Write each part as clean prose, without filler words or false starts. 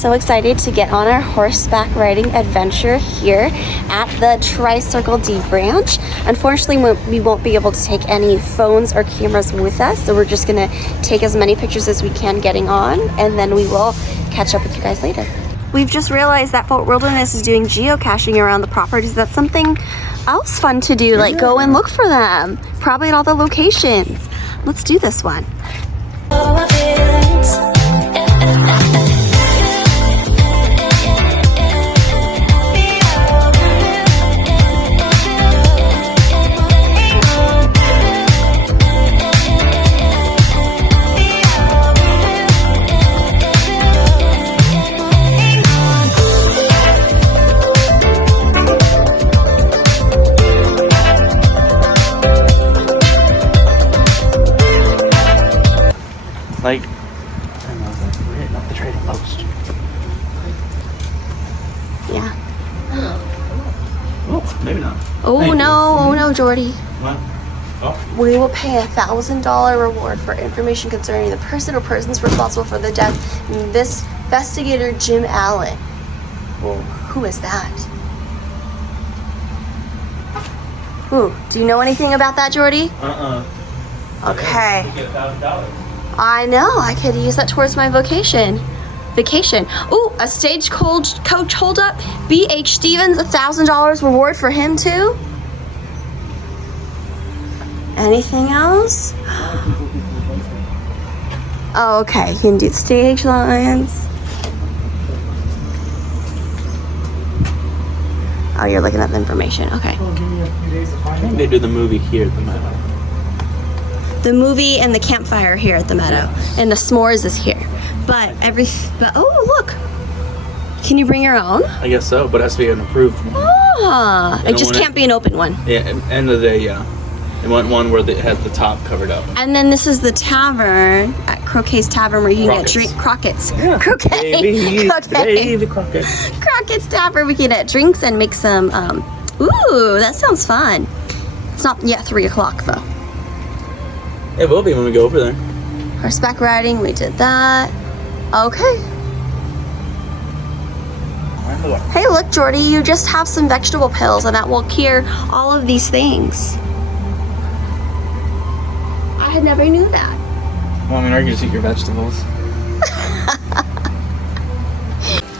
so excited to get on our horseback riding adventure here at the Tri-Circle D branch. Unfortunately, we won't be able to take any phones or cameras with us, so we're just gonna take as many pictures as we can getting on, and then we will catch up with you guys later. We've just realized that Fort Wilderness is doing geocaching around the properties. That's something else fun to do, like go and look for them, probably at all the locations. Let's do this one. Like, I don't know, we're hitting up the trading post. Yeah. Oh, maybe not. Oh no, Jordy. What? Oh. We will pay $1,000 reward for information concerning the person or persons responsible for the death. This investigator, Jim Allen. Well, who is that? Ooh, do you know anything about that, Jordy? Okay. You get $1,000. I know, I could use that towards my vacation. Ooh, a stagecoach holdup. B.H. Stevens, $1,000 reward for him too. Anything else? Oh, okay, you can do stage lines. Oh, you're looking at the information, okay. I think they do the movie here at the Meadow. The movie and the campfire here at the Meadow, and the s'mores is here. But oh look, can you bring your own? I guess so, but it has to be an approved one. Ah, it just can't be an open one. Yeah, end of the day, yeah. They want one where it has the top covered up. And then this is the tavern at Croquet's Tavern where you can get Crockett's. Yeah. Croquet. Baby Crockett. Crockett's Tavern. We can get drinks and make some. Ooh, that sounds fun. It's not yet 3 o'clock though. It will be when we go over there. Horseback riding, we did that. Okay. Hey, look, Jordy, you just have some vegetable pills, and that will cure all of these things. I had never knew that. Well, I mean, I can just eat your vegetables.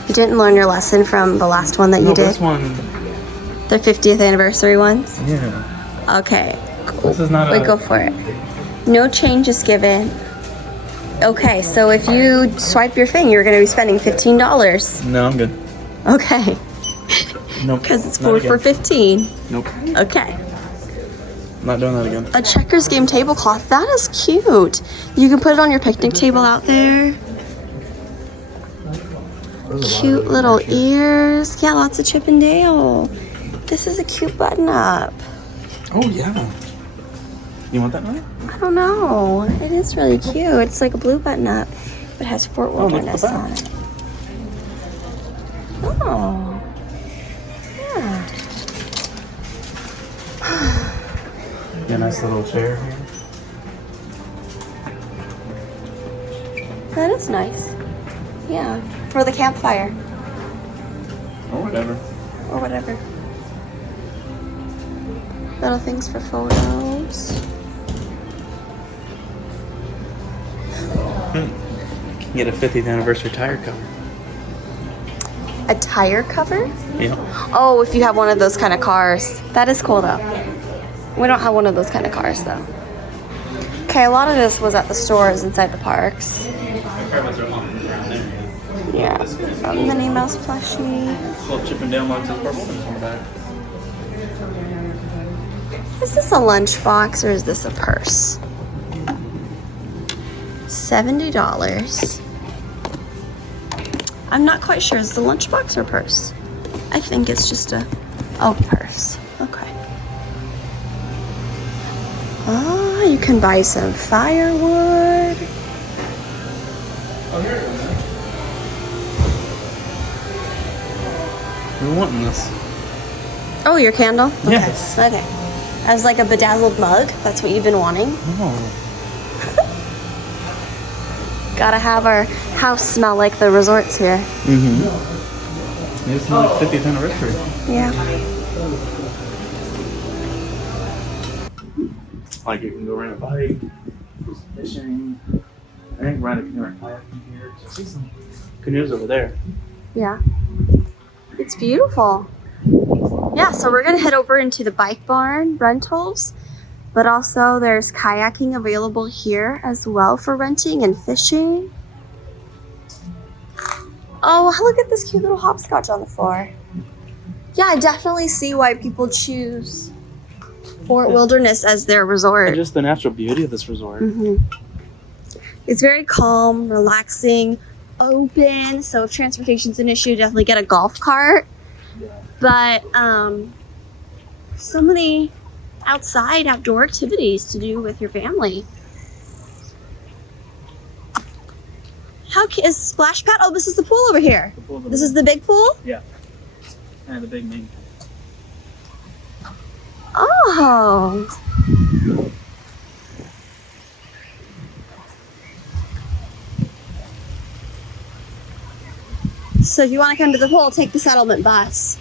You didn't learn your lesson from the last one that you did? This one. The 50th anniversary ones? Yeah. Okay. Cool. This is not Wait, go for it. No change is given. Okay, so if you swipe your thing, you're going to be spending $15. No, I'm good. Okay. Nope. Because it's 4 for 15. Nope. Okay. I'm not doing that again. A checkers game tablecloth. That is cute. You can put it on your picnic table out there. Cute little ears. Yeah, lots of Chip and Dale. This is a cute button up. Oh, yeah. You want that one? I don't know. It is really cute. It's like a blue button up. It has Fort Wilderness on it. Oh. Yeah. Yeah, nice little chair here. That is nice. Yeah. For the campfire. Or whatever. Or whatever. Little things for photos. You can get a 50th anniversary tire cover. A tire cover? Yeah. Oh, if you have one of those kind of cars. That is cool though. We don't have one of those kind of cars though. Okay, a lot of this was at the stores inside the parks. Yeah. Minnie Mouse plushie. Little Chip and Dale mugs and purple things on the back. Is this a lunchbox or is this a purse? $70. I'm not quite sure. Is it a lunchbox or purse? I think it's just a purse. Okay. Oh, you can buy some firewood. Oh, here it is. We're wanting this. Oh, your candle? Okay. Yes. Okay. As like a bedazzled mug. That's what you've been wanting. Oh. Gotta have our house smell like the resorts here. Mm-hmm. It's my 50th anniversary. Yeah. Like you can go rent a bike, do some fishing. I think rent a canoe and kayaking here. I see some canoes over there. Yeah. It's beautiful. Yeah, so we're gonna head over into the bike barn rentals, but also there's kayaking available here as well for renting and fishing. Oh, look at this cute little hopscotch on the floor. Yeah, I definitely see why people choose Fort Wilderness as their resort. And just the natural beauty of this resort. It's very calm, relaxing, open. So if transportation's an issue, definitely get a golf cart. But so many outside outdoor activities to do with your family. How is splash pad? Oh, this is the pool over here. This is the big pool? Yeah. And the big main. Oh. So if you want to come to the pool, take the settlement bus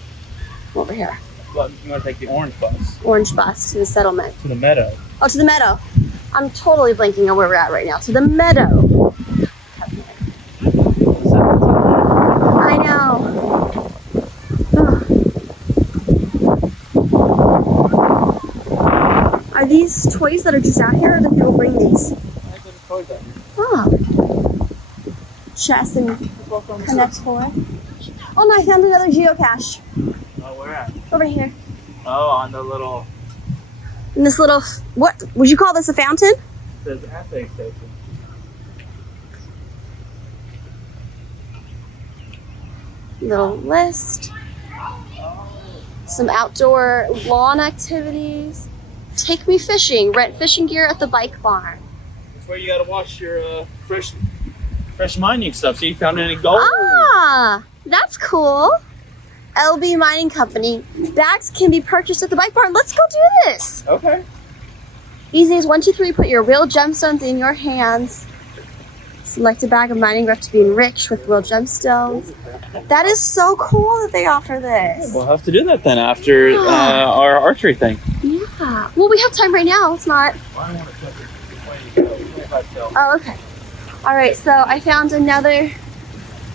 over here. Well, you want to take the orange bus. Orange bus to the settlement. To the meadow. Oh, to the meadow. I'm totally blanking on where we're at right now. To the meadow. I know. Ugh. Are these toys that are just out here, or do people bring these? Oh. Chess and Connect 4. Oh no, I found another geocache. Oh, where at? Over here. Oh, on the little... In this little, what would you call this, a fountain? It says assay station. Little list. Some outdoor lawn activities. Take me fishing. Rent fishing gear at the bike barn. That's where you gotta wash your fresh mining stuff. So you found any gold? Ah, that's cool. LB Mining Company. Bags can be purchased at the bike barn. Let's go do this. Okay. Easy as 1, 2, 3. Put your real gemstones in your hands. Select a bag of mining rough to be enriched with real gemstones. That is so cool that they offer this. We'll have to do that then after our archery thing. Yeah. Well, we have time right now. It's not. Oh, okay. All right. So I found another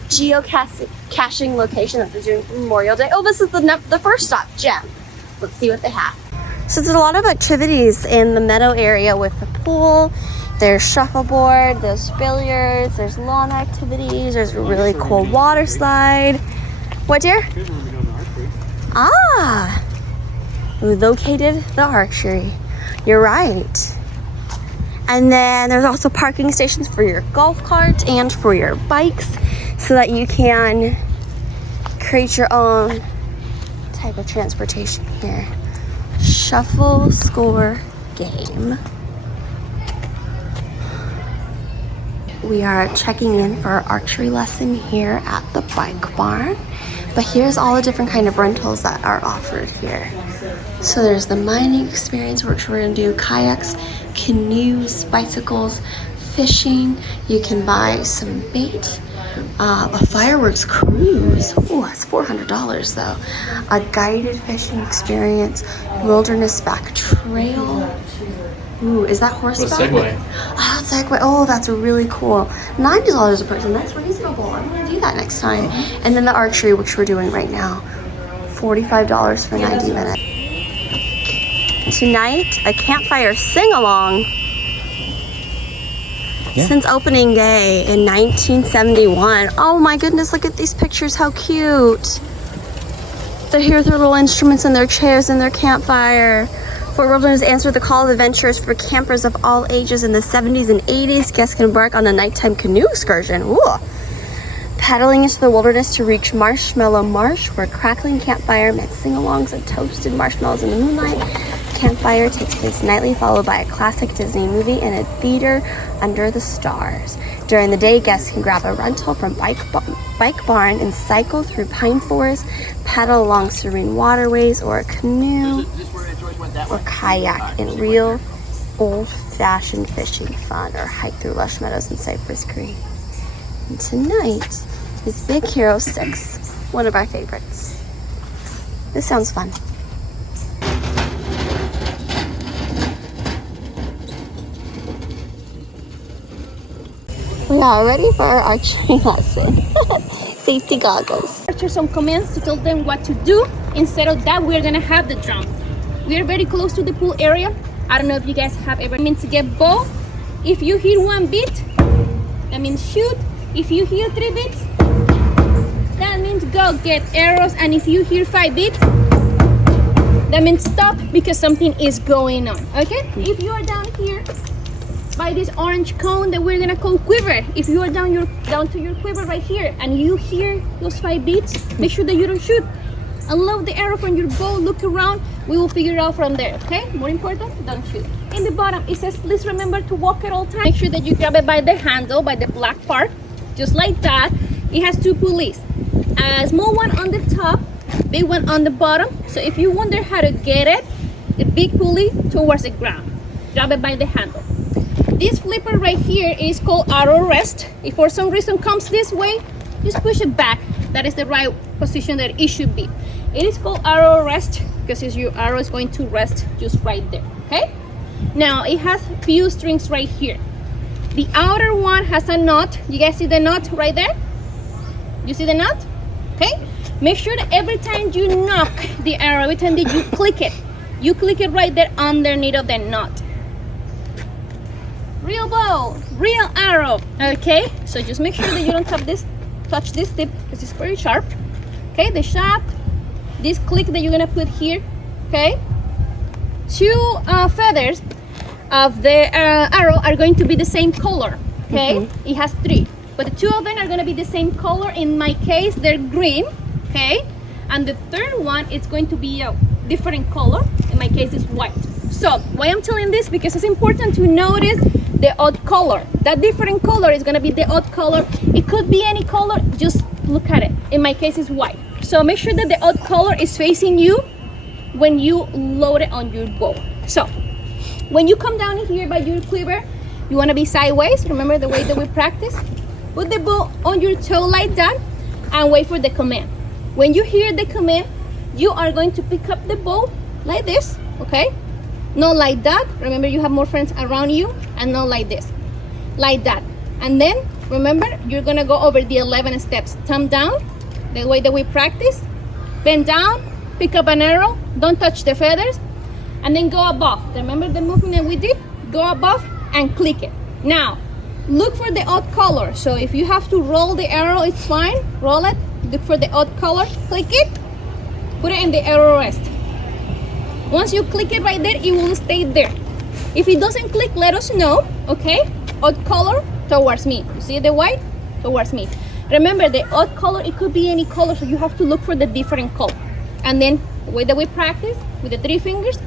geocaching location that they're doing for Memorial Day. Oh, this is the first stop, Gem. Let's see what they have. So there's a lot of activities in the meadow area with the pool. There's shuffleboard, there's billiards, there's lawn activities, there's a really cool water slide. What, dear? Ah, we located the archery. You're right. And then there's also parking stations for your golf cart and for your bikes so that you can create your own type of transportation here. Shuffle, score, game. We are checking in for our archery lesson here at the bike barn. But here's all the different kind of rentals that are offered here. So there's the mining experience, which we're gonna do kayaks, canoes, bicycles, fishing. You can buy some bait, a fireworks cruise. Oh, that's $400 though. A guided fishing experience, wilderness back trail. Ooh, is that horseback? Segway. Oh, Segway. Oh, that's really cool. $90 a person. That's reasonable. I'm gonna do that next time. And then the archery, which we're doing right now, $45 for 90 minutes. Tonight, a campfire sing-along. Yeah. Since opening day in 1971. Oh my goodness, look at these pictures. How cute. They're here with their little instruments and their chairs and their campfire. Fort Wilderness answered the call of adventurers for campers of all ages in the 70s and 80s. Guests can embark on a nighttime canoe excursion. Ooh. Paddling into the wilderness to reach Marshmallow Marsh, where crackling campfire met sing-alongs of toasted marshmallows in the moonlight. Campfire takes place nightly, followed by a classic Disney movie and a theater under the stars. During the day, guests can grab a rental from Bike Barn and cycle through pine forests, paddle along serene waterways, or a canoe or kayak in real old-fashioned fishing fun, or hike through lush meadows and cypress green. And tonight is Big Hero 6, one of our favorites. This sounds fun. We are ready for our archery lesson. Safety goggles. Archer some commands to tell them what to do. Instead of that, we're gonna have the drum. We are very close to the pool area. I don't know if you guys have ever been to get bow. If you hear 1 beat, that means shoot. If you hear 3 beats, that means go get arrows. And if you hear 5 beats, that means stop because something is going on. Okay? If you are down here by this orange cone that we're gonna call quiver, if you are down to your quiver right here and you hear those 5 beats, make sure that you don't shoot. Unload the arrow from your bow, look around, we will figure it out from there, okay? More important, don't shoot. In the bottom, it says, please remember to walk at all times. Make sure that you grab it by the handle, by the black part, just like that. It has 2 pulleys. A small one on the top, big one on the bottom. So if you wonder how to get it, the big pulley towards the ground. Grab it by the handle. This flipper right here is called arrow rest. If for some reason comes this way, just push it back. That is the right position that it should be. It is called arrow rest because your arrow is going to rest just right there, okay? Now it has few strings right here. The outer one has a knot. You guys see the knot right there? You see the knot? Okay? Make sure that every time you knock the arrow, every time that you click it right there underneath of the knot. Real bow, real arrow. Okay? So just make sure that you don't touch this tip because it's very sharp. Okay, the shaft, this click that you're gonna put here. Okay, 2 feathers of the arrow are going to be the same color. Okay, it has 3, but the 2 of them are gonna be the same color. In my case, they're green. Okay, and the third one is going to be a different color. In my case, it's white. So why I'm telling this, because it's important to notice the odd color. That different color is gonna be the odd color. It could be any color, just look at it. In my case, it's white. So make sure that the odd color is facing you when you load it on your bow. So when you come down here by your quiver, you wanna be sideways. Remember the way that we practice? Put the bow on your toe like that and wait for the command. When you hear the command, you are going to pick up the bow like this, okay? Not like that. Remember, you have more friends around you, and not like this. Like that. And then, remember, you're gonna go over the 11 steps. Thumb down, the way that we practice. Bend down, pick up an arrow, don't touch the feathers, and then go above. Remember the movement that we did? Go above and click it. Now, look for the odd color. So if you have to roll the arrow, it's fine. Roll it, look for the odd color, click it, put it in the arrow rest. Once you click it right there, it will stay there. If it doesn't click, let us know, okay? Odd color towards me. You see the white? Towards me. Remember, the odd color, it could be any color, so you have to look for the different color. And then, the way that we practice, with the 3 fingers,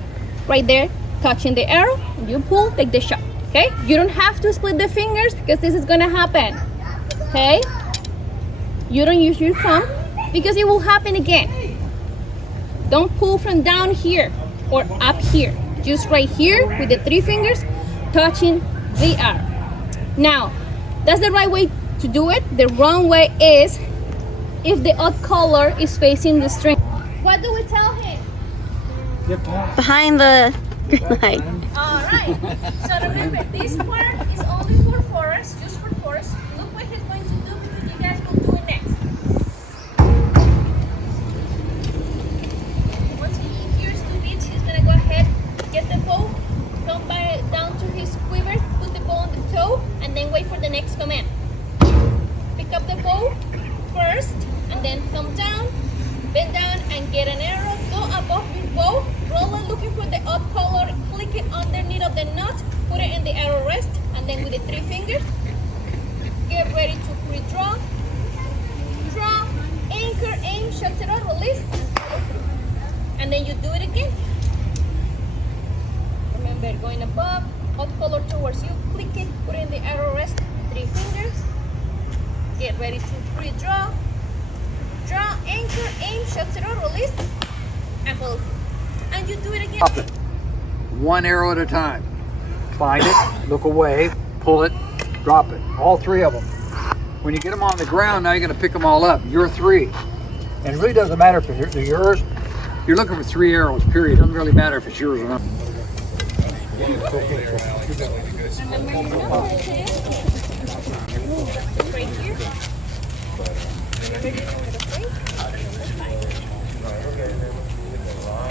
right there, touching the arrow, and you pull, take the shot, okay? You don't have to split the fingers, because this is gonna happen, okay? You don't use your thumb, because it will happen again. Don't pull from down here or up here, just right here with the 3 fingers touching the arrow. Now, that's the right way to do it. The wrong way is if the odd color is facing the string. What do we tell him? Behind the green light. All right. So remember, this part is only for Forrest, just for Forrest. Look what he's going to do because you guys will do it next. Once he hears 2 beats, he's gonna go ahead, get the bow, come down to his quiver, put the bow on the toe, and then wait for the next command. Pick up the bow first, and then come down, bend down, and get an arrow. Go above your bow, roll it looking for the odd color, click it underneath of the knot, put it in the arrow rest, and then with the 3 fingers, get ready to pre-draw, draw, anchor, aim, shut it off, release, and then you do it again. Remember, going above, odd color towards you, click it, put it in the arrow rest, 3 fingers, get ready to pre-draw, draw, anchor, aim, shut it off, release, and hold it. And you do it again. Drop it. 1 arrow at a time. Find it, look away, pull it, drop it. All 3 of them. When you get them on the ground, now you're going to pick them all up. You're 3. And it really doesn't matter if they're yours. You're looking for 3 arrows, period. It doesn't really matter if it's yours or not.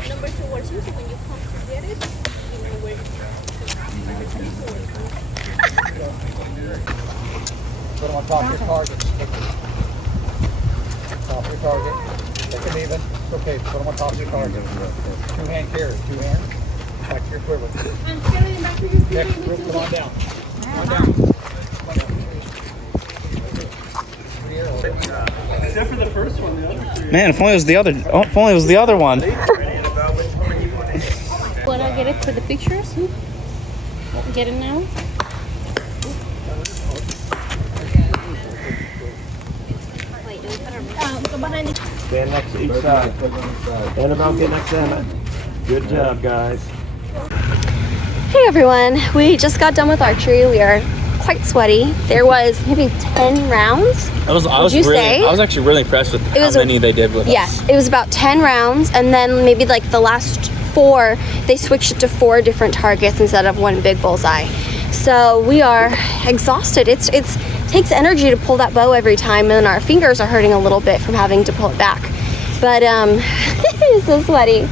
Number 2 was you, so when you come to get it, you know where Put them on top of your target. Top of your target. Take them even. It's okay. Put them on top of your target. 2-hand carry. 2 hands. Back to your quiver. Next group, come on down. Come on down. Except for the first one, the other 3. Man, if only it was the other. Oh, if only it was the other one. Wanna get it for the pictures? Get it now? Go behind it. Stand next to each side. Annabelle, get next to Emma. Good job, guys. Hey everyone, we just got done with archery. We are quite sweaty. There was maybe 10 rounds. I was actually really impressed with how many they did with us. Yes, it was about 10 rounds, and then maybe like the last 4, they switched it to 4 different targets instead of 1 big bullseye. So we are exhausted. It takes energy to pull that bow every time, and our fingers are hurting a little bit from having to pull it back. But it's so sweaty.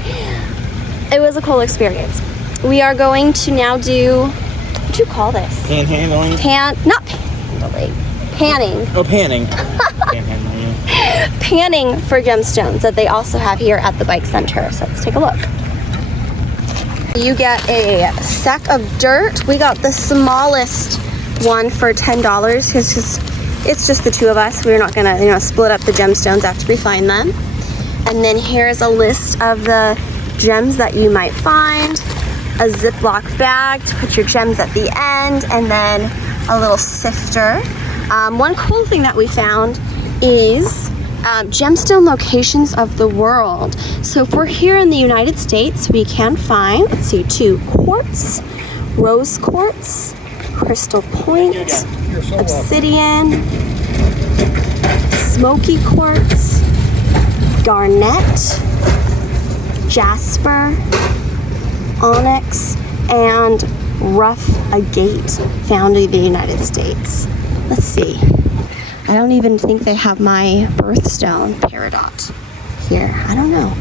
It was a cool experience. We are going to now do, what do you call this? Panhandling? Not panhandling. Panning. Oh, panning. Panhandling, yeah. Panning for gemstones that they also have here at the bike center. So let's take a look. You get a sack of dirt. We got the smallest one for $10 because it's just the 2 of us. We're not gonna, split up the gemstones after we find them. And then here's a list of the gems that you might find. A Ziploc bag to put your gems at the end, and then a little sifter. One cool thing that we found is gemstone locations of the world. So if we're here in the United States, we can find, 2 quartz, rose quartz, crystal point, obsidian, smoky quartz, garnet, jasper, onyx, and rough agate found in the United States. Let's see. I don't even think they have my birthstone peridot here. I don't know.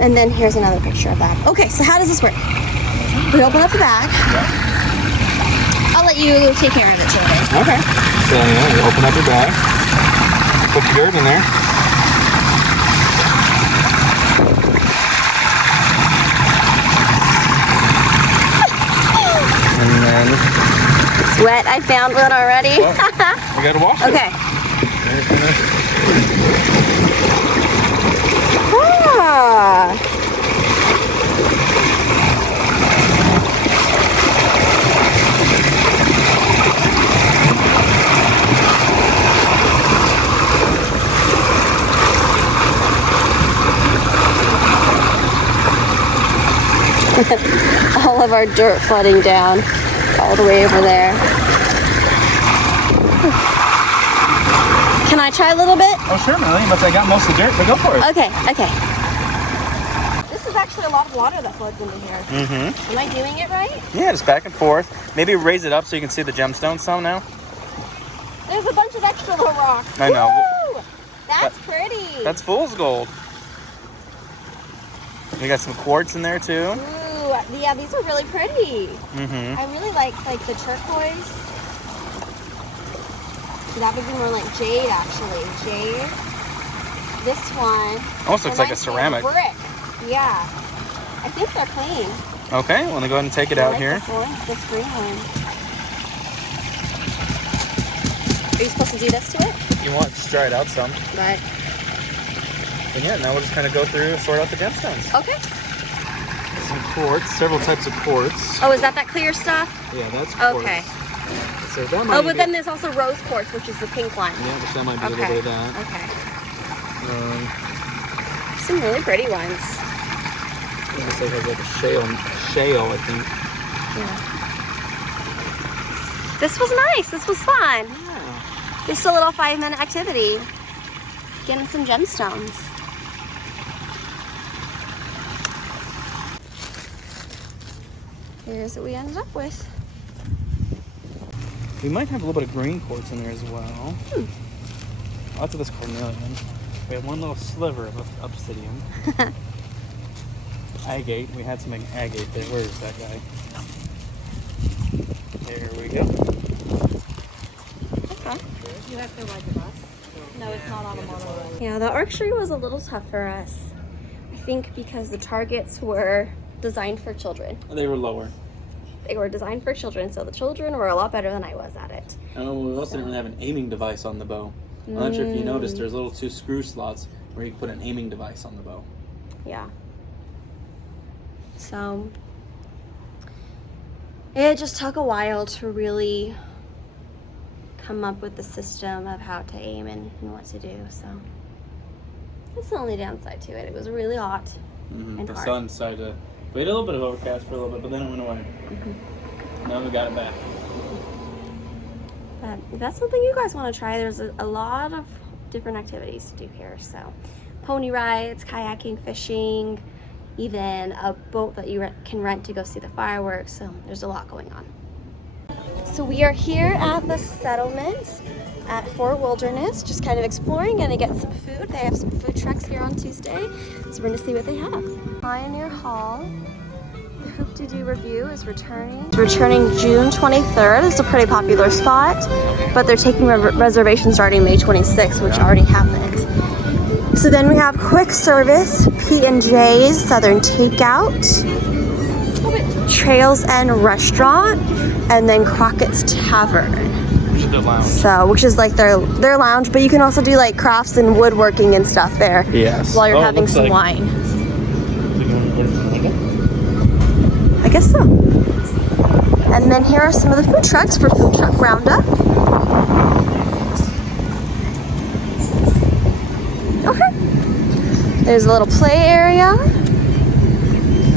And then here's another picture of that. Okay, so how does this work? We open up the bag. I'll let you take care of it, children. Okay. So, you open up your bag. Put the dirt in there. And then It's wet. I found one already. well, we gotta wash it. Okay. Ah. All of our dirt flooding down all the way over there. Can I try a little bit? Oh, sure, Melanie, but I got most of the dirt, but go for it. Okay. This is actually a lot of water that floods into here. Mm-hmm. Am I doing it right? Yeah, just back and forth. Maybe raise it up so you can see the gemstones some now. There's a bunch of extra little rocks. I know. Woo! That's pretty. That's fool's gold. We got some quartz in there too. Ooh, yeah, these are really pretty. Mm-hmm. I really like the turquoise. That would be more like jade, actually. Jade. This one. Almost looks like a reminds me of ceramic. brick. Yeah. I think they're clean. Okay, well, then go ahead and take it out like here. This green one. Are you supposed to do this to it? You want to dry it out some. But. And yeah, now we'll just kind of go through and sort out the gemstones. Okay. Some quartz, several types of quartz. Oh, is that clear stuff? Yeah, that's quartz. Okay. So that might Oh, but then there's also rose quartz, which is the pink one. Yeah, which that might be a little Okay. bit of that. Okay. Um, Some really pretty ones. I guess it has like a shale, I think. Yeah. This was nice. This was fun. Yeah. Just a little 5-minute activity. Getting some gemstones. Here's what we ended up with. We might have a little bit of green quartz in there as well. Lots of this carnelian. We have one little sliver of obsidian. Agate. We had some agate there. Where is that guy? There we go. Okay. You have to ride the bus? No, it's not on the monorail. Yeah, the archery was a little tough for us. I think because the targets were designed for children. They were lower. They were designed for children, so the children were a lot better than I was at it. Oh, we also didn't have an aiming device on the bow. I'm not sure if you noticed, there's little 2 screw slots where you can put an aiming device on the bow. Yeah. So it just took a while to really come up with the system of how to aim and what to do. So that's the only downside to it. It was really hot and The hard. sun decided to... We had a little bit of overcast for a little bit, but then it went away. Now we got it back. But if that's something you guys want to try, there's a lot of different activities to do here. So pony rides, kayaking, fishing, even a boat that you can rent to go see the fireworks. So there's a lot going on. So we are here at the settlement at Fort Wilderness, just kind of exploring, gonna get some food. They have some food trucks here on Tuesday, so we're gonna see what they have. Pioneer Hall. The Hoop-de-Doo Review is returning. It's returning June 23rd. It's a pretty popular spot, but they're taking reservations starting May 26th, which already happened. So then we have quick service, P&J's Southern Takeout, Trails End Restaurant, and then Crockett's Tavern. Which is the lounge. So, which is like their lounge, but you can also do like crafts and woodworking and stuff there. Yes. While you're having some wine. I guess so. And then here are some of the food trucks for Food Truck Roundup. Okay. There's a little play area.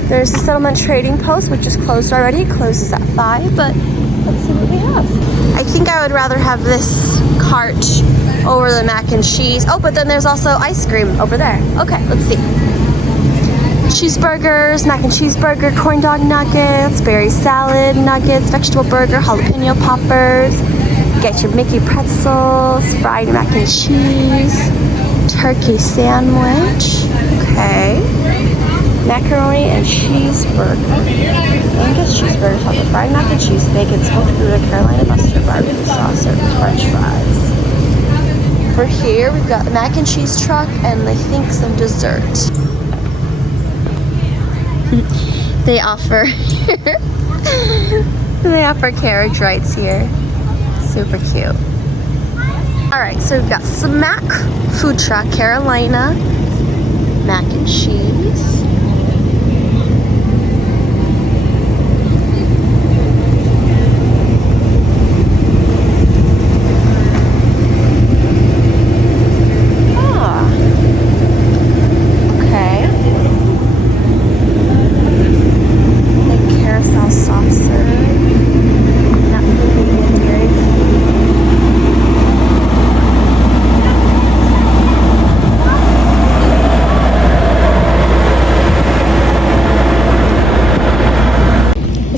There's the Settlement Trading Post, which is closed already. It closes at 5, but let's see what we have. I think I would rather have this cart over the mac and cheese. Oh, but then there's also ice cream over there. Okay, let's see. Cheeseburgers, mac and cheese burger, corn dog nuggets, berry salad nuggets, vegetable burger, jalapeno poppers. Get your Mickey pretzels, fried mac and cheese, turkey sandwich. Okay. Macaroni and cheeseburger. Angus cheeseburger topped with fried mac and cheese, bacon, smoked Gouda, Carolina mustard, barbecue sauce, and French fries. For here, we've got the mac and cheese truck and I think some dessert. They offer carriage rides here. Super cute. Alright, so we've got some mac food truck, Carolina mac and cheese.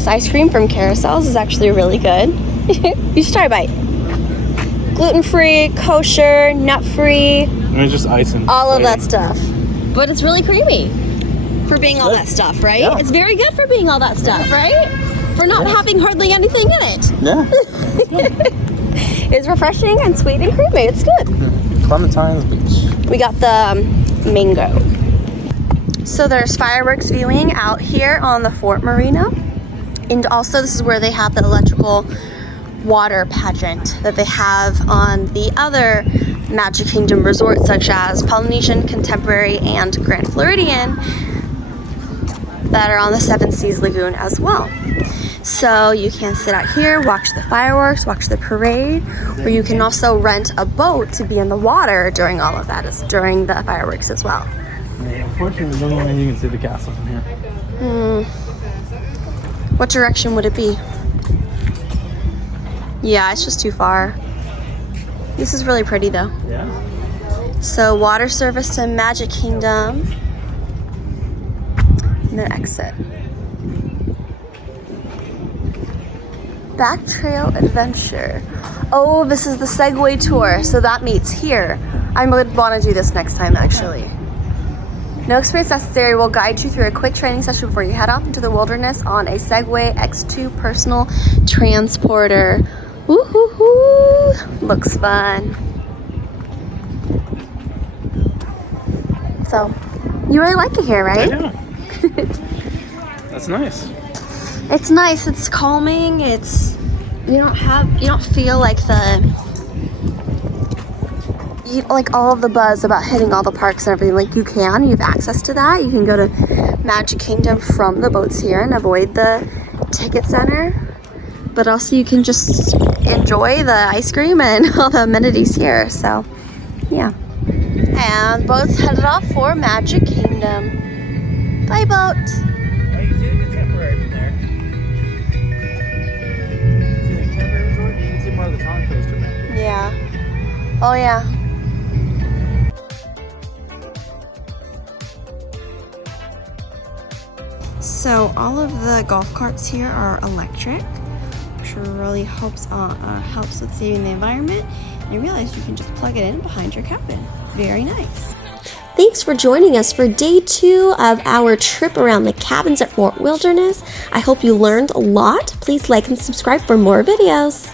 Ice cream from Carousels is actually really good. You should try a bite. Gluten-free, kosher, nut-free. It's just ice and all of that stuff. But it's really creamy for being all that stuff, right? Yeah. It's very good for being all that stuff, right? For not having hardly anything in it. Yeah. It's refreshing and sweet and creamy. It's good. Clementine's Beach. We got the mango. So there's fireworks viewing out here on the Fort Marina. And also this is where they have the electrical water pageant that they have on the other Magic Kingdom resorts such as Polynesian, Contemporary, and Grand Floridian that are on the Seven Seas Lagoon as well. So you can sit out here, watch the fireworks, watch the parade, or you can also rent a boat to be in the water during all of that, during the fireworks as well. Yeah, unfortunately, the only way you can see the castle from here. What direction would it be? Yeah, it's just too far. This is really pretty though. Yeah. So water service to Magic Kingdom. And then exit. Back Trail Adventure. Oh, this is the Segway tour. So that meets here. I would want to do this next time actually. No experience necessary. We'll guide you through a quick training session before you head off into the wilderness on a Segway X2 personal transporter. Woohoo! Looks fun. So, you really like it here, right? I know. That's nice. It's nice. It's calming. It's you don't feel like like all of the buzz about hitting all the parks and everything. Like you have access to that. You can go to Magic Kingdom from the boats here and avoid the ticket center, but also you can just enjoy the ice cream and all the amenities here. So yeah, and boats headed off for Magic Kingdom. Bye, boat. Oh, you can see the contemporary from there. See the contemporary resort? You can see part of the Tron coaster back there. Yeah. Oh yeah. So all of the golf carts here are electric, which really helps with saving the environment. And you realize you can just plug it in behind your cabin. Very nice. Thanks for joining us for day 2 of our trip around the cabins at Fort Wilderness. I hope you learned a lot. Please like and subscribe for more videos.